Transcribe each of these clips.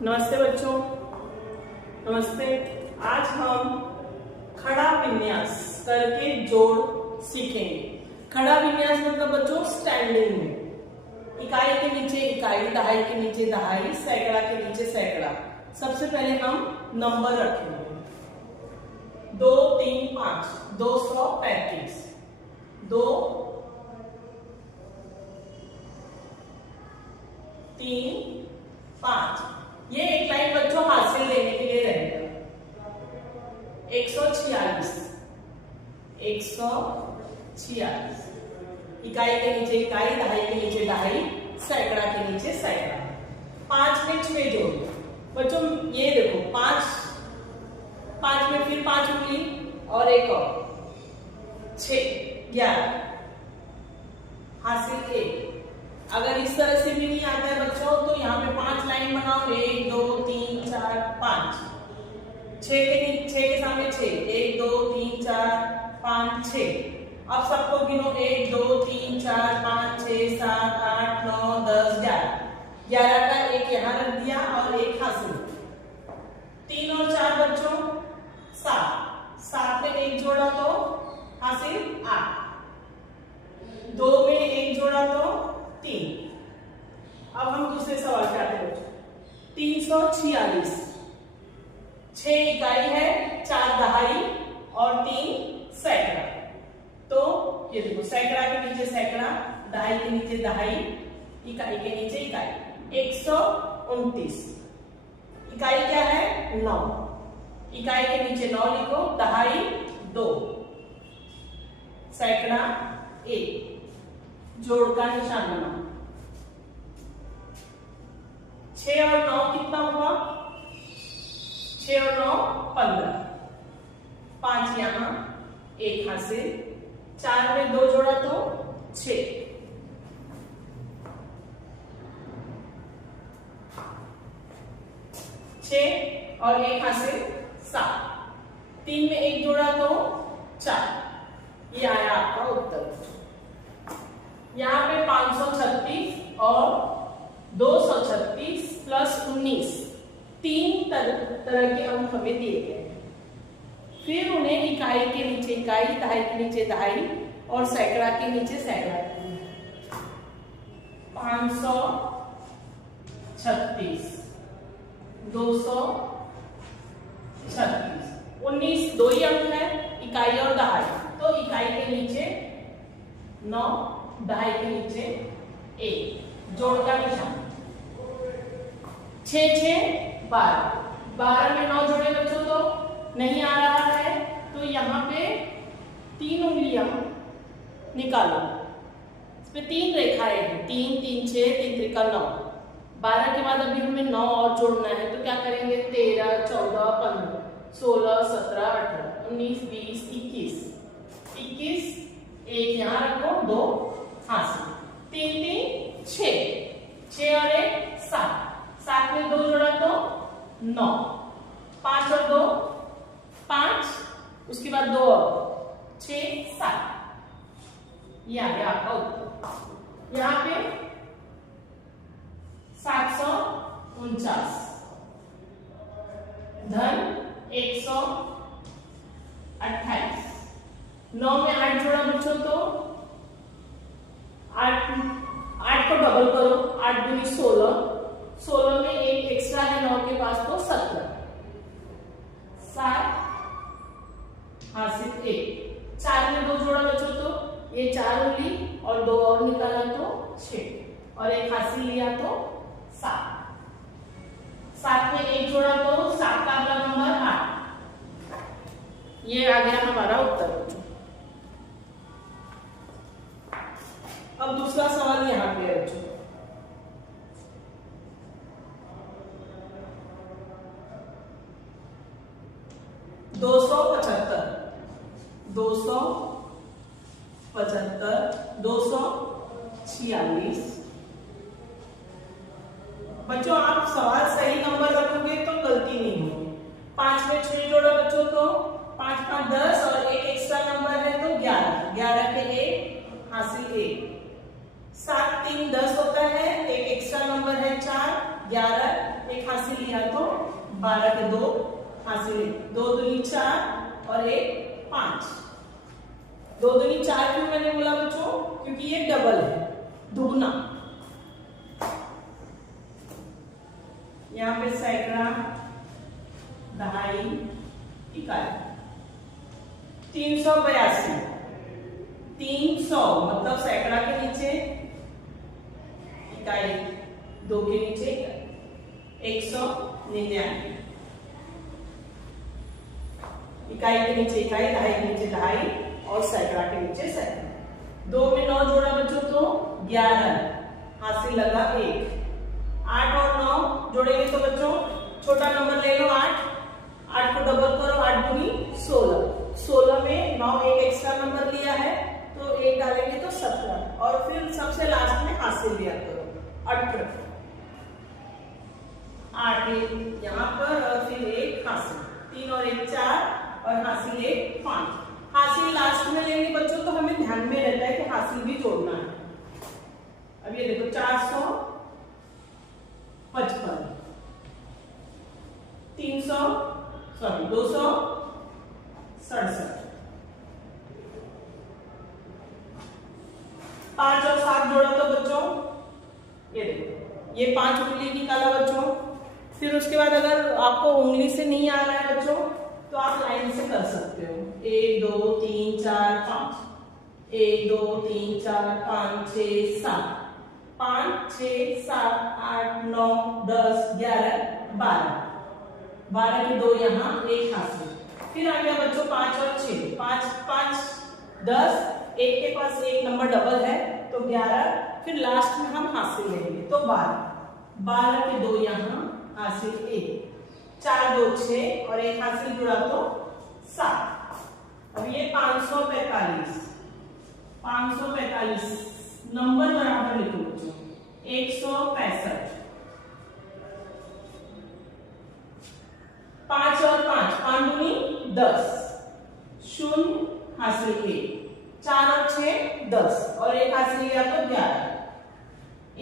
नमस्ते बच्चों, नमस्ते। आज हम खड़ा विन्यास करके जोड़ सीखेंगे। खड़ा विन्यास मतलब बच्चों स्टैंडिंग में, इकाई के नीचे इकाई, दहाई के नीचे दहाई, सैकड़ा के नीचे सैकड़ा। सबसे पहले हम नंबर रखेंगे 2 3 5 235, 2 3 5। ये एक लाइन बच्चों हासिल लेने के लिए रहेगा। 146, 146, इकाई के नीचे इकाई, दहाई के नीचे दहाई, सैकड़ा के नीचे सैकड़ा। 5 में 6 जोड़ बच्चों, ये देखो 5 में फिर 5 उंगली और एक और 6, 11 हासिल 1। अगर इस तरह से भी नहीं आता है बच्चों तो यहाँ पे 5 लाइन बनाओ, 1 2 3 4 5, 6 के सामने 6, 1 2 3 4 5 6। अब सबको गिनो, 1 2 3 4 5 6 7 8 9 10 11। 11 का एक यहाँ रख दिया और एक हासिल। 3 और 4 बच्चों 7, 7 में एक जोड़ा तो हासिल 8, 2 में एक जोड़ा तो 3। अब हम दूसरे सवाल पे आते हैं। 346, 6 इकाई है, 4 दहाई और 3 सैकड़ा। तो ये देखो, सैकड़ा के नीचे सैकड़ा, दहाई के नीचे दहाई, इकाई के नीचे इकाई। 129, इकाई क्या है 9, इकाई के नीचे 9 लिखो, दहाई 2, सैकड़ा 1, जोड़ का निशान बना। 6 और 9 कितना हुआ? 6 और 9 15, 5 यहां, 1 हासिल। 4 में 2 जोड़ा तो 6, 6 और 1 हासिल 7। 3 में 1 जोड़ा तो 4। ये आया आपका उत्तर। यहाँ पे 536 और 236 प्लस 19, 3 तरह के अंक हमें दिए गए हैं। फिर उन्हें इकाई के नीचे इकाई, दहाई के नीचे दहाई और सैकड़ा के नीचे सैकड़ा। 536, 236, 19 दो ही अंक है, इकाई और दहाई, तो इकाई के नीचे 9, दहाई के नीचे 1, जोड़ का निशान। 6 6 12, 12 में 9 जोड़े बच्चों तो नहीं आ रहा है, तो यहाँ पे 3 उंगलियां निकालो। इस पे 3 रेखाएं हैं, 3 3 6 3 त्रिका 9। 12 के बाद अभी हमें 9 और जोड़ना है, तो क्या करेंगे? 13 14 15 16 17 18 19 20 21, 21 एक यहाँ रखो, 2 हासिल। 3 3 6, 6 और 1 7, 7 में 2 जोड़ा तो 9, 5 और 2 5, उसके बाद 2 और 6 7। ये आ गया आपका उत्तर। यहाँ पे 749, धन 128। 9 में 8 जोड़ा बच्चों तो 8 को डबल करो, 8 दूनी 16, 16 में एक एक्स्ट्रा है 9 के पास तो 17, 7 हासिल 1। 4 में 2 जोड़ा बच्चों तो ये 4 उंगली और 2 और निकाला तो 6 और एक हासिल लिया तो 7। 7 में 1 जोड़ा तो 7 का अगला नंबर 8। ये आ गया हमारा उत्तर। अब दूसरा सवाल यहाँ पे है बच्चों। दो सौ पचहत्तर, 246। बच्चों आप सवाल सही नंबर रखोगे तो गलती नहीं होगी। 5 में 6 जोड़ा बच्चों तो 5 5 10 और एक एक्स्ट्रा नंबर है तो 11, 11 पे 1 हासिल 1। 7 3 10 होता है, एक एक्स्ट्रा नंबर है 4, 11 एक हासिल लिया तो 12 के 2 हासिल, 2 दूनी 4 और 1 5। 2 दूनी 4 क्यों मैंने बोला बच्चों? क्योंकि ये डबल है, दुगना। यहाँ पे सैकड़ा, दहाई, इकाई। 382, 300 मतलब सैकड़ा के नीचे इकाई, 2 के नीचे इकाई। 199, इकाई के नीचे इकाई, दहाई के नीचे दहाई और सैकड़ा के नीचे सैकड़ा। 2 में 9 जोड़ा बच्चों तो 11, हासिल लगा 1। 8 और 9 जोड़ेंगे तो बच्चों छोटा नंबर ले लो 8, 8 को डबल करो, 8 दूनी 16, 16 में 9 एक एक्स्ट्रा नंबर लिया है तो 1 डालेंगे तो 17 और फिर सबसे लास्ट में हासिल लिया करो 18, 8 यहाँ पर और फिर 1 हासिल, 3 और 1 4 और हासिल 1 5। हासिल लास्ट में लेंगे बच्चों तो हमें ध्यान में रहता है कि हासिल भी जोड़ना है। अब ये देखो 455, 267, 5 और 7 जोड़ा तो बच्चों ये देखो, ये 5 उंगली निकाला बच्चों। फिर उसके बाद अगर आपको उंगली से नहीं आ रहा है बच्चों तो आप लाइन से कर सकते हो। 1 2 3 4 5, 1 2 3 4 5 6 7, 5 6 7 8 9 10 11 12, 12 के 2 यहाँ 1 हासिल। फिर आ गया बच्चों 5 और 6, 5 5 10, 1 के पास 1 नंबर डबल है तो 11, फिर लास्ट में हम हासिल लेंगे तो 12, 12 के 2 यहाँ हासिल 1, 4 2 6 और 1 हासिल जुड़ा तो 7। अब ये 545, 545 नंबर बराबर लिखो बच्चों, 165, 5 और 5, 5 दूनी 10, 0 हासिल 1, 4 और 6 10 और 1 हासिल लिया तो 11,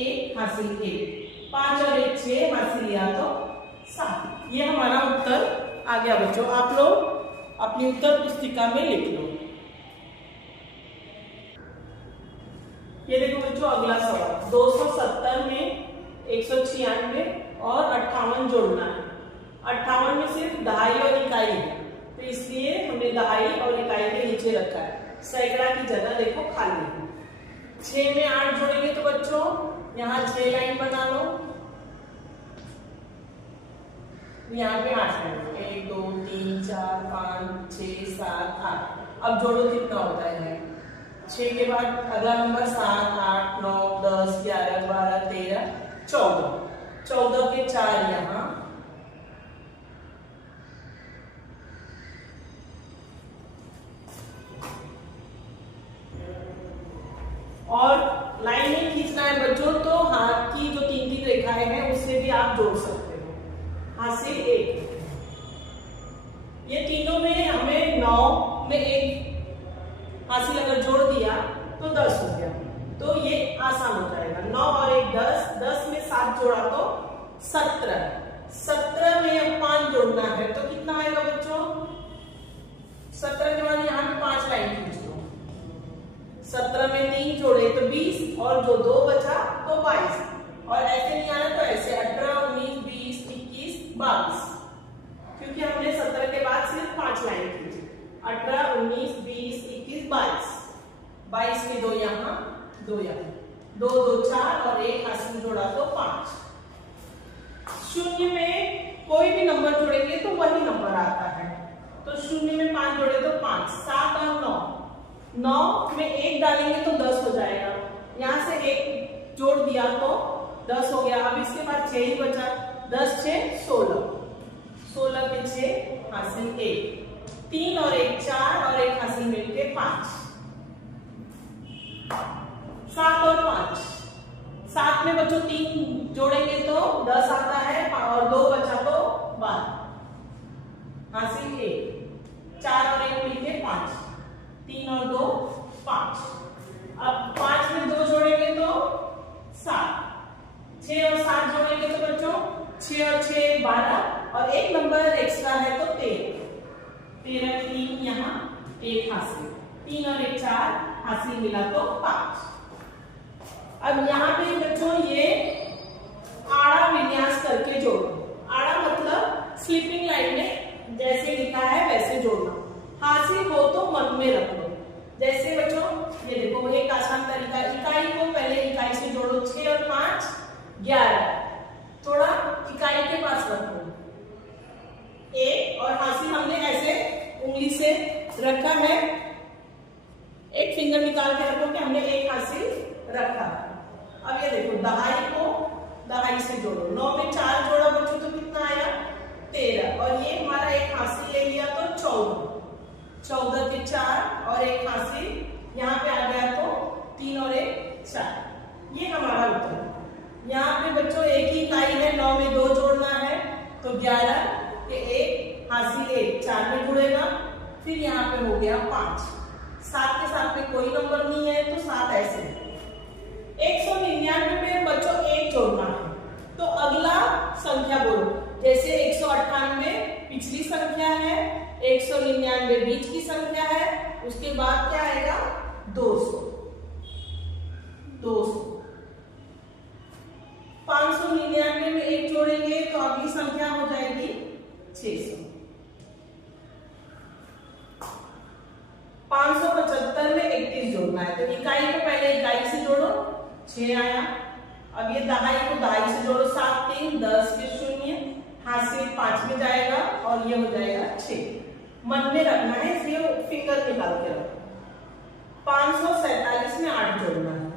1 हासिल 1, 5 और 1 6 हासिल लिया तो 7। ये हमारा उत्तर आ गया बच्चों। आप लोग अपनी उत्तर पुस्तिका में लिख लो। ये देखो बच्चों अगला सवाल, 270 में 196 और 58 जोड़ना है। 58 में सिर्फ दहाई और इकाई है तो इसलिए हमने दहाई और इकाई के नीचे रखा है। सैकड़ा की जगह देखो खाली है। 6 में 8 जोड़ेंगे तो बच्चों यहाँ 6 लाइन बना लो, यहाँ पे 8 लाइन, 1 2 3 4 5 6 7 8। अब जोड़ो कितना होता है? 6 के बाद अगला नंबर 7 8 9 10 11 12 13 14, 14 के 4 यहाँ, और लाइन नहीं खींचना है बच्चों तो हाथ की जो 3-3 रेखाएं हैं उससे भी आप जोड़ सकते हो। हासिल 1, ये तीनों में हमें 9 में 1 हासिल अगर जोड़ दिया तो 10 हो गया, तो ये आसान हो जाएगा। 9 और 1 10, 10 में 7 जोड़ा तो 17, 17 में 5 जोड़ना है तो कितना आएगा बच्चों? 17 के बाद यहाँ पे 5 लाइन खींच लो, 17 में 3 जोड़े तो 20 और जो 2 बचा तो 22, और ऐसे नहीं आना तो ऐसे 18 19 20 21 22, क्योंकि हमने 17 के बाद सिर्फ 5 लाइन खींची। 18 19 20 21 22, 22 के 2 यहाँ 2 यहाँ, 2 2 4 और 1 हासिल जोड़ा तो 5। शून्य में कोई भी नंबर जोड़ेंगे तो वही नंबर आता है, तो शून्य में 5 जोड़े तो 5, 7 और 9, 9 में 1 डालेंगे तो 10 हो जाएगा, यहाँ से 1 जोड़ दिया तो 10 हो गया। अब इसके बाद 6 ही बचा, 10 6 16, 16 के 6 हासिल 1, 3 और 1 4 और 1 हासिल मिलके 5, 7 और 5, 7 में बच्चों 3 जोड़ेंगे तो 10 आता है और 2 बचा तो 12, हासिल 1, 4 और 1 मिलके 5, 3 और 2 5। अब 5 में 2 जोड़ेंगे तो 7, 6 और 7 जोड़ेंगे तो बच्चों 6 और 6 6 12 और एक नंबर एक्स्ट्रा है तो 13। 13 3 यहाँ एक हासिल, 3 और 1 4 हासिल मिला तो 5। अब यहाँ पे बच्चों ये आड़ा विन्यास करके जोड़ो। आड़ा मतलब स्लीपिंग लाइन में जैसे लिखा है वैसे जोड़ना। हासिल हो तो मन में रखो। जैसे बच्चों ये देखो एक आसान तरीका, इकाई को पहले इकाई से जोड़ो। 6 और 5 11, थोड़ा इकाई के पास रखो एक, और हासिल हमने ऐसे उंगली से रखा है, एक फिंगर निकाल के रखो कि हमने एक हासिल रखा। अब ये देखो दहाई को दहाई से जोड़ो। 9 में 4 जोड़ा बच्चों तो कितना आया 13, और ये हमारा एक हासिल ले लिया तो 14। 14 के 4 और एक हासिल यहाँ पे आ गया तो 3 और 1 4। ये हमारा उत्तर। यहाँ पे बच्चों एक ही इकाई है, 9 में 2 जोड़ना है तो 11 के 1 हासिल 1 4 में जुड़ेगा। फिर यहाँ पे हो गया 5। 7 के साथ में कोई नंबर नहीं है तो 7 ऐसे। 199 में बच्चों 1 जोड़ना है तो अगला संख्या बोलो। जैसे 198 पिछली संख्या है, 199 बीच की संख्या है, उसके बाद क्या आएगा 200। 599 में 1 जोड़ेंगे तो अगली संख्या हो जाएगी 600। 575 में 31 जोड़ना है तो इकाई को पहले इकाई से जोड़ो, 6 आया। अब ये दहाई को दहाई से जोड़ो, 7 3 10 के 0, हासिल 5 में जाएगा और ये हो जाएगा 6। मन में रखना है इसलिए फिंगर निकाल के रखो। 547 में 8 जोड़ना है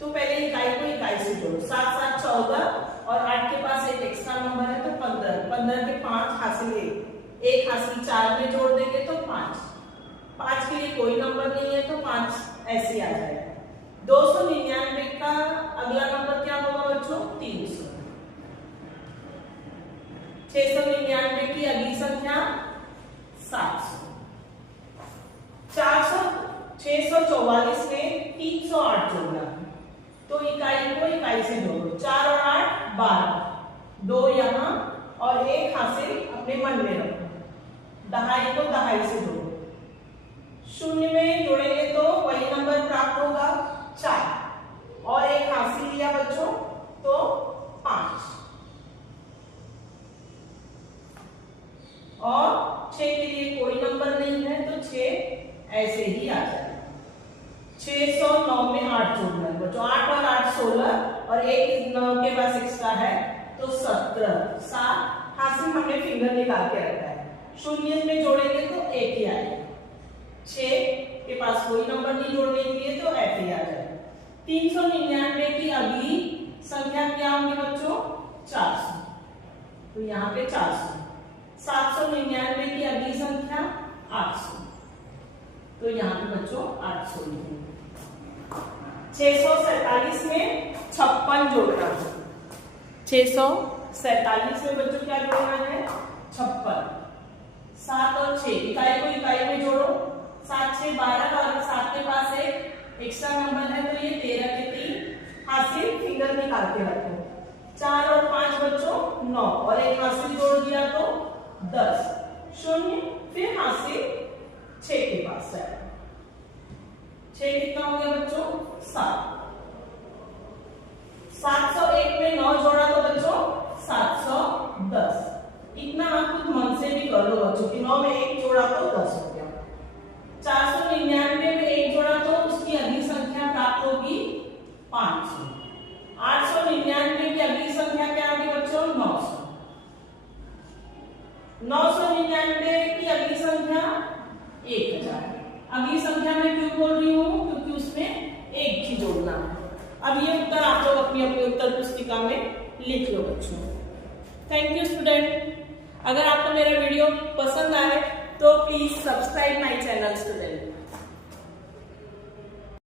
तो पहले इकाई को इकाई से जोड़ो। 7 7 14 और 8 के पास एक एक्स्ट्रा नंबर है तो 15। 15 के 5 हासिल 1, एक हासिल 4 में जोड़ देंगे तो 5। 5 के लिए कोई नंबर नहीं है तो 5 ऐसे आ जाएगा। 299 का अगला नंबर क्या होगा बच्चों 300। 699 की अगली संख्या 700। 644 में 308 जोड़ना है तो इकाई को इकाई से जोड़ो। 4 और 8 12, 2 यहाँ और एक हासिल अपने मन में रखो। दहाई को दहाई से जोड़ो। 0 में जोड़ेंगे तो वही नंबर प्राप्त होगा 4, और एक हासिल लिया बच्चों तो 5, और 6 के लिए कोई नंबर नहीं है तो 6 ऐसे ही आ जाएगा। 609 में 8 जोड़ना है बच्चों। 8 और 8 16 और एक 9 के पास एक्स्ट्रा है तो 17। 7 हासिल हमने फिंगर निकाल के रखा है। 0 में जोड़ेंगे तो 1 ही आएगा। 6 के पास कोई नंबर नहीं जोड़ने के लिए तो ऐसे ही आ जाएगा। 399 की अगली संख्या क्या होगी बच्चों 400, तो यहाँ पे 400। 799 की अगली संख्या 800 तो यहाँ पे बच्चों 800 लिखेंगे। 647 में 56 जोड़ना है। 647 में बच्चों क्या जोड़ना है 56। 7 और 6 इकाई को इकाई में जोड़ो। 7 6 12 और 7 के पास एक एक्स्ट्रा नंबर है तो ये 13 के 3 हासिल फिंगर निकाल के रखो। 4 और 5 बच्चों 9 और एक हासिल जोड़ दिया तो 10। 0 फिर हासिल 6 के पास है। 6 कितना हो गया बच्चों 7। 701 में 9 जोड़ा तो बच्चों 710। इतना आप खुद मन से भी कर लो बच्चों कि 9 में 1 जोड़ा तो 10 हो गया। 499 में 1 जोड़ा तो उसकी अगली संख्या प्राप्त होगी 500। 899 की अगली संख्या क्या होगी बच्चों 900। 999 की अगली संख्या 1000। अगली संख्या में क्यों बोल रही हूँ क्योंकि उसमें 1 ही जोड़ना है। अब ये उत्तर आप लोग अपनी अपनी उत्तर पुस्तिका में लिख लो बच्चों। Thank you student. अगर आपको मेरा वीडियो पसंद आए तो please subscribe my channel student.